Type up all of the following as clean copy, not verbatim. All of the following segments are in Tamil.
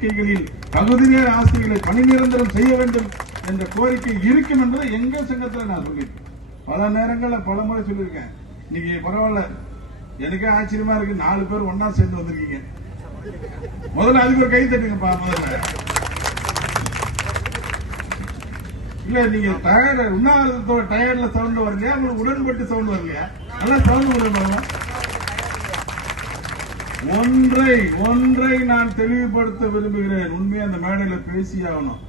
பகுதிநேர ஆசிரியர்களை பணி நிரந்தரம் செய்ய வேண்டும் என்ற கோரிக்கை இருக்கும் என்பதை எங்க சங்கத்தில் நான் சொல்லியிருக்கேன். பல நேரங்களில் பல முறை சொல்லியிருக்கேன். இன்னைக்கு பரவாயில்ல, எனக்கே ஆச்சரியமா இருக்கு, 4 பேர் ஒன்னா சேர்ந்து வந்திருக்கீங்க. முதல்ல அதுக்கு ஒரு கை தட்டுங்கப்பா. முதல்ல இல்ல, நீங்க டயர்ட் உண்ணாவிரதத்தோட டயர்ட்ல சவுண்ட் வரலையா, உங்களுக்கு உடன்பட்டு சவுண்ட் வரலையா? நல்லா சவுண்ட் கொடுங்க. ஒன்றை நான் தெளிவுபடுத்த விரும்புகிறேன். உண்மையை அந்த மேடையில் பேசி ஆகணும்.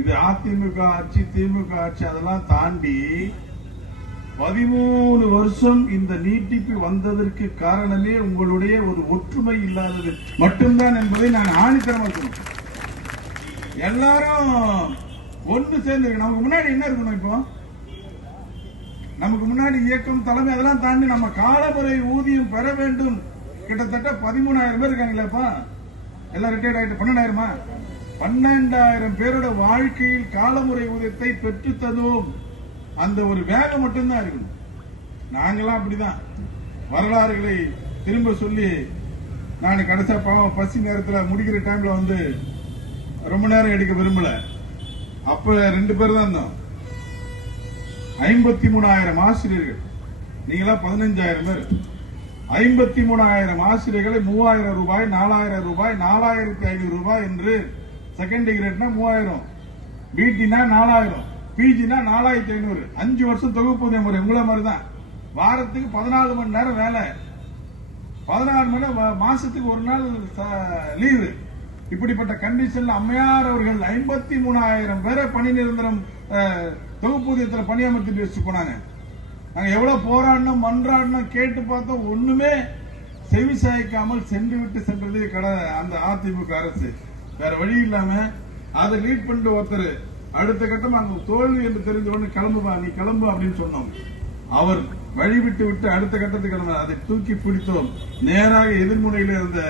இது அதிமுக ஆட்சி, திமுக ஆட்சி, அதெல்லாம் தாண்டி 13 வருஷம் இந்த நீட்டிப்பு வந்ததற்கு காரணமே உங்களுடைய ஒரு ஒற்றுமை இல்லாதது மட்டும்தான் என்பதை நான் ஆணித்தரமா சொல்றேன். எல்லாரும் ஒன்று சேர்ந்து நமக்கு முன்னாடி என்ன இருக்கணும்? இப்போ நமக்கு முன்னாடி இயக்கம், தலைமை, அதெல்லாம் தாண்டி நம்ம காலமுறை ஊதியம் பெற வேண்டும். கிட்டத்தட்ட 13,000 பேர் இருக்காங்களேப்பா. எல்லாம் ரிட்டையர்ட் ஆயிட்டு 12,000 பேரோட வாழ்க்கையில் காலமுறை ஊதியத்தை பெற்று தருவோம். அந்த ஒரு வேகம் மட்டும்தான் இருக்கணும். நாங்கெல்லாம் அப்படிதான் வரலாறுகளை திரும்ப சொல்லி, நான் கடைசியா பாவம் பசி நேரத்தில் முடிக்கிற டைம்ல வந்து ரொம்ப நேரம் எடுக்க விரும்பல. அப்ப 2 பேர் தான் இருந்தோம். 53,000 ஆசிரியர்கள், நீங்களா 15,000 பேர். 53,000 ஆசிரியர்களை 3,000 ரூபாய், 4,000 ரூபாய், 4,500 ரூபாய் என்று செகண்ட் டிகிரேட்னா 3,000, பிடினா 4,000, பிஜினா 4,500. 5 வருஷம் தொகுப்பூதிய முறை. உங்களை மாதிரிதான் வாரத்துக்கு 14 மணி நேரம் வேலை, 14 மணி நேரம் மாசத்துக்கு ஒரு நாள் லீவு. இப்படிப்பட்ட கண்டிஷன்ல அம்மையார் அவர்கள் 53,000 பேரை பணி நிரந்தரம் தொகுப்பூதியத்தில் பணியமர்த்திட்டு வச்சு போனாங்க. நாங்க எவ்வளவு போராடணும், மன்றாடணும், கேட்டு பார்த்தோம். ஒண்ணுமே செவி சாய்க்காமல் சென்று விட்டு சென்றது அந்த அதிமுக அரசு. வேற வழி இல்லாம அதை லீட் பண்ணிட்டு ஒருத்தர் அடுத்த கட்டம் அங்க தோல்வி என்று தெரிஞ்ச உடனே கிளம்புவா, நீ கிளம்பு அப்படின்னு சொன்னோம். அவர் வழிவிட்டு விட்டு அடுத்த கட்டத்துக்கு கிளம்ப அதை தூக்கி பிடித்தோம். நேராக எதிர்முனையில் இருந்த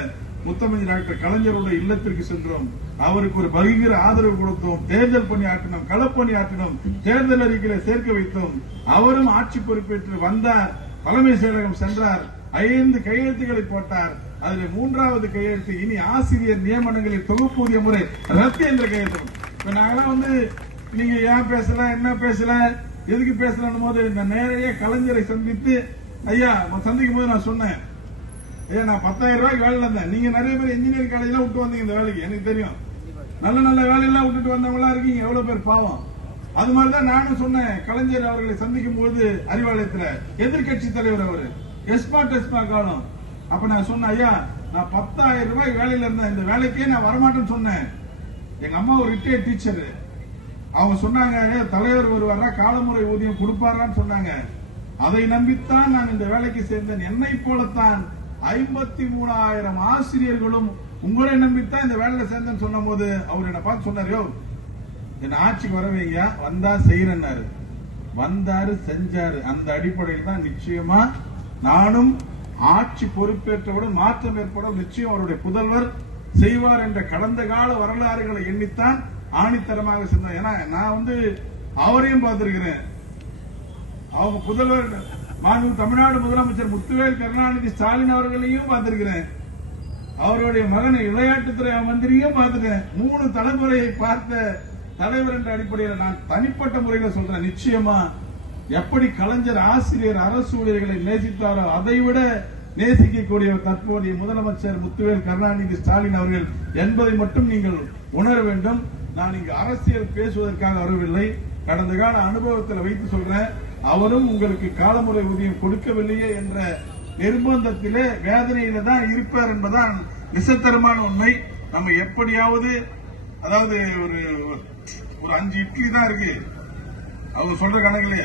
முத்தமிழ் டாக்டர் கலைஞருடைய இல்லத்திற்கு சென்றோம். அவருக்கு ஒரு பகிர ஆதரவு கொடுத்தோம். தேர்தல் பணி ஆற்றினோம், களப்பணி ஆற்றினோம், தேர்தல் அறிக்கையில சேர்க்க வைத்தோம். அவரும் ஆட்சி பொறுப்பேற்று வந்தார். தலைமை செயலகம் சென்றார். 5 கையெழுத்துக்களை போட்டார். அதில் 3வது கையெழுத்து, இனி ஆசிரியர் நியமனங்களில் தொகுப்பூதிய முறை ரத்து என்ற கையெழுத்து. இப்ப நாங்களாம் வந்து நீங்க ஏன் பேசல, என்ன பேசல, எதுக்கு பேசலன்னும் போது இந்த நேரையே கலைஞரை சந்தித்து, ஐயா சந்திக்கும் போது நான் சொன்னேன், ஐயா நான் 10,000 ரூபாய்க்கு வேலையில இருந்தேன். நீங்க நிறைய பேர் இன்ஜினியரிங் காலேஜ் விட்டு வந்தீங்க இந்த வேலைக்கு, எனக்கு தெரியும். நல்ல நல்ல வேலையெல்லாம் விட்டுட்டு வந்தவங்களா இருக்கீங்க, எவ்வளவு பேர் பாவம். அது மாதிரிதான் நானும் சொன்னேன். கலைஞர் அவர்களை சந்திக்கும் போது அறிவாலயத்தில் எதிர்கட்சி தலைவர் அவரு டெஸ்மா காலம். அப்ப நான் சொன்னேன், ஐயா நான் 10,000 ரூபாய் வேலையில இருந்தேன், இந்த வேலைக்கே நான் வரமாட்டேன்னு சொன்னேன். எங்க அம்மா ஒரு ரிட்டையர்ட் டீச்சர், அவங்க சொன்னாங்க தலைவர் ஒருவரா காலமுறை ஊதியம் கொடுப்பாரான்னு சொன்னாங்க. அதை நம்பித்தான் நான் இந்த வேலைக்கு சேர்ந்தேன். என்னை போலத்தான் 53,000 ஆசிரியர்களும் உங்களை நம்பித்தான் இந்த வேலையில சேர்ந்தேன்னு சொன்ன போது அவர் என்ன பார்த்து சொன்னாரு, என்ன ஆட்சிக்கு வரவைங்க, வந்தா செய்யறேன்னாரு. வந்தாரு, செஞ்சாரு. அந்த அடிப்படையில் தான் நிச்சயமா நானும் ஆட்சி பொறுப்பேற்றவுடன் மாற்றம் ஏற்படும், நிச்சயம் அவருடைய புதல்வர் செய்வார் என்ற கடந்த கால வரலாறுகளை எண்ணித்தான் ஆணித்தரமாக சென்றேன். ஏன்னா நான் வந்து அவரையும் பார்த்திருக்கிறேன். அவங்க புதல்வர் தமிழ்நாடு முதலமைச்சர் முத்துவேல் கருணாநிதி ஸ்டாலின் அவர்களையும் பார்த்திருக்கிறேன். அவருடைய மகனை விளையாட்டுத்துறை மந்திரியும் பார்த்துட்டேன். 3 தலைமுறையை பார்த்த தலைவர் என்ற அடிப்படையில் நான் தனிப்பட்ட முறையில் சொல்றேன். நிச்சயமா எப்படி கலைஞர் ஆசிரியர் அரசு ஊழியர்களை நேசித்தாரோ அதைவிட நேசிக்கக்கூடிய தற்போதைய முதலமைச்சர் முத்துவேல் கருணாநிதி ஸ்டாலின் அவர்கள் என்பதை மட்டும் நீங்கள் உணர வேண்டும். நான் இங்கு அரசியல் பேசுவதற்காக வரவில்லை. கடந்த கால அனுபவத்தில் வைத்து சொல்றேன். அவரும் உங்களுக்கு காலமுறை ஊதியம் கொடுக்கவில்லையே என்ற நிர்பந்தத்திலே வேதனையில தான் இருப்பார் என்பதுதான் நிசத்தரமான உண்மை. நம்ம எப்படியாவது, அதாவது ஒரு 5 இட்லி தான் இருக்கு அவங்க சொல்ற கணக்கிலே,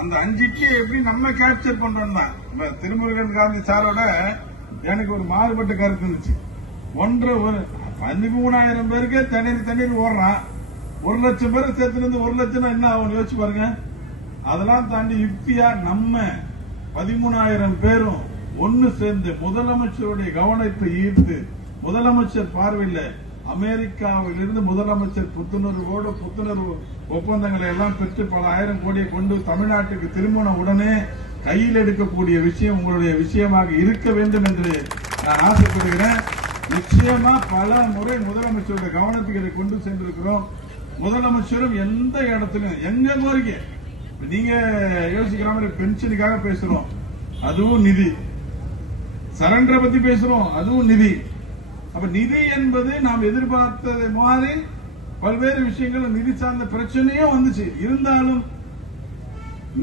அந்த 5 இட்லியை எப்படி நம்ம கேப்சர் பண்றோம் தான். திருமுருகன் காந்தி சாரோட எனக்கு ஒரு மாறுபட்ட கருத்து இருந்துச்சு. 13,000 பேருக்கு தண்ணீர் ஓடுறான். 1 லட்சம் பேரை சேர்த்து 1 லட்சம் என்ன ஆகும் யோசிச்சு பாருங்க. அதெல்லாம் தாண்டி யுக்தியா நம்ம 13,000 பேரும் ஒன்னு சேர்ந்து முதலமைச்சருடைய கவனத்தை ஈர்த்து, முதலமைச்சர் பார்வையில் அமெரிக்காவில் இருந்து முதலமைச்சர் புத்துணர்வு ஒப்பந்தங்களை எல்லாம் பெற்று பல 1000 கோடியை கொண்டு தமிழ்நாட்டுக்கு திரும்பின உடனே கையில் எடுக்கக்கூடிய விஷயம் உங்களுடைய விஷயமாக இருக்க வேண்டும் என்று நான் ஆசைப்படுகிறேன். நிச்சயமா பல முறை முதலமைச்சருடைய கவனத்துக்கு இதை கொண்டு சென்றிருக்கிறோம். முதலமைச்சரும் எந்த இடத்திலும் எங்க கோரிக்கை நீங்க யோசிக்கிற மாதிரி பென்ஷனுக்காக பேசுறோம், அதுவும் நிதி. சரண்டரை பத்தி பேசுறோம், அதுவும் நிதி. அப்ப நிதி என்பது நாம் எதிர்பார்த்தது மாதிரி பல்வேறு விஷயங்கள் நிதி சார்ந்த பிரச்சனையும் வந்துச்சு. இருந்தாலும்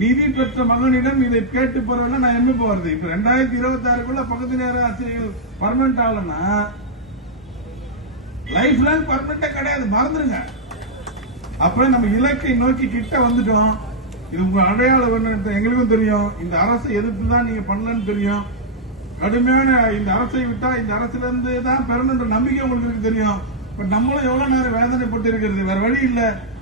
நிதி பெற்ற மகனிடம் இதை கேட்டு போறதுல நான் என்ன போறது. இப்ப 2026க்குள்ள பக்கத்து நேர ஆசிரியர்கள் பர்மனன்ட் ஆகலன்னா லைஃப் லாங் பர்மனன்டே கிடையாது, மறந்துருங்க. அப்ப நம்ம இலக்கை நோக்கி கிட்ட வந்துட்டோம். இது உங்க அடையாளம் எங்களுக்கும் தெரியும். இந்த அரசை எதிர்த்து தான் நீங்க பண்ணலன்னு தெரியும். கடுமையான இந்த அரசை விட்டா இந்த அரசுல இருந்து தான் பெறணுன்ற நம்பிக்கை உங்களுக்கு தெரியும். பட் நம்மளும் எவ்வளவு நேரம் வேதனைப்பட்டு இருக்கிறது, வேற வழி இல்ல.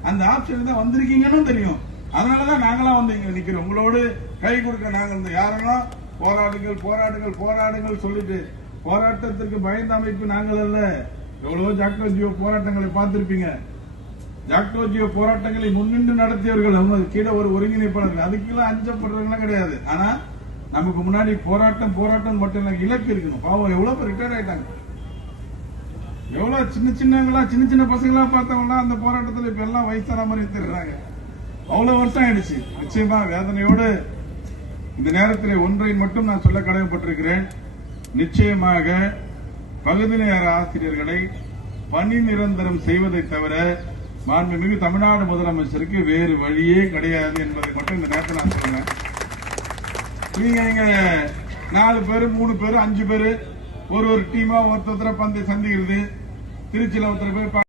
அந்த ஆப்ஷன் தான் வந்திருக்கீங்கன்னு தெரியும். அதனாலதான் நாங்களாம் வந்து இங்க நிக்கிறோம். உங்களோடு கை கொடுக்க நாங்கள் இந்த யாரெல்லாம் போராடுங்கள் போராடுங்கள் போராடுங்கள் சொல்லிட்டு போராட்டத்திற்கு பயந்த அமைப்பு நாங்கள் அல்ல. எவ்வளவோ ஜாக்டோ ஜியோ போராட்டங்களை பார்த்திருப்பீங்க. ஜாக்டோ ஜியோ போராட்டங்களை முன்னின்று நடத்தியவர்கள் அவங்க கீழே ஒரு ஒருங்கிணைப்பாளர்கள், அதுக்கெல்லாம் அஞ்சப்படுறவங்களாம் கிடையாது. ஆனா நமக்கு முன்னாடி போராட்டம் போராட்டம் மட்டும் இல்ல, இலக்கு இருக்கணும். பாவம் எவ்வளவு பேர் ரிட்டையர் ஆயிட்டாங்க. எவ்வளவு சின்ன சின்னங்களா சின்ன சின்ன பசங்களா பார்த்தவங்களா அந்த போராட்டத்தில் இப்ப எல்லாம் வயசான மாதிரி தெரியுறாங்க. அவ்வளவு வருஷம் ஆயிடுச்சு. நிச்சயமா வேதனையோடு இந்த நேரத்தில் ஒன்றை மட்டும் நான் சொல்ல கடமைப்பட்டிருக்கிறேன். நிச்சயமாக பகுதி நேர ஆசிரியர்களை பணி நிரந்தரம் செய்வதை தவிர மாண்புமிகு தமிழ்நாடு முதலமைச்சருக்கு வேறு வழியே கிடையாது என்பதை மட்டும் இந்த நேரத்தில் நான் சொல்றேன். நீங்க 4 பேரு 3 பேரு 5 பேரு ஒரு டீமா ஒருத்தர பந்தை சந்திக்கிறது. திருச்சியில ஒருத்தர் போய்